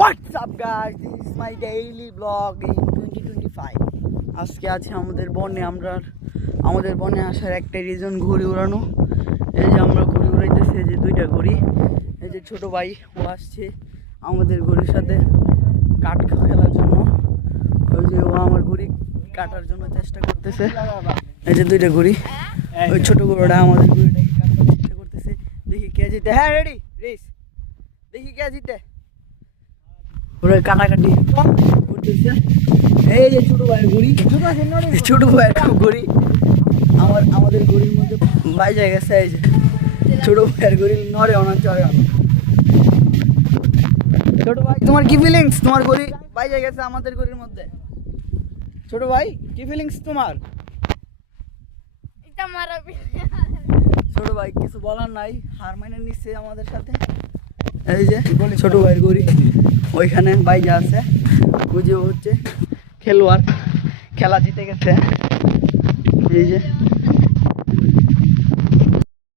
What's up guys, this is my daily vlog in 2025. আজকে আছে আমাদের বনে আসার একটা রিজন ঘুড়ি উড়ানো। এই যে আমরা ঘুড়ি উড়াইতেছি, এই যে দুইটা ঘুড়ি। এই যে ছোট ভাই ও আসছে আমাদের ঘুড়ির সাথে কাঠ খেলার জন্য। ওই যে ও আমার ঘুড়ি কাটার জন্য চেষ্টা করতেছে। এই যে দুইটা ঘুড়ি, ওই ছোট ঘুড়িটা আমাদের ঘুড়িটাকে কাটার চেষ্টা করতেছে। দেখি কে জিতে। হ্যাঁ রেডি রেস, দেখি কে জিতে। ওরা কাটাকাটি করতেছে। এই যে ছোট ভাইয়ের ঘুড়ি, ছোট ভাইয়ের ঘুড়ি আমাদের ঘুড়ির মধ্যে বাইজা গেছে। এই যে ছোট ভাইয়ের ঘুড়ি নড়ে না, চড়ে না। ছোট ভাই তোমার কি ফিলিংস? তোমার ঘুড়ি বাইজা গেছে আমাদের ঘুড়ির মধ্যে। ছোট ভাই কি ফিলিংস তোমার? ছোট ভাই কিছু বলার নাই, হার মাইনে নিচ্ছে আমাদের সাথে। এই যে ছোট ভাইয়ের ঘুড়ি ওইখানে বাইজা আছে, বুঝে হচ্ছে খেলোয়াড়, খেলা জিতে গেছে। এই যে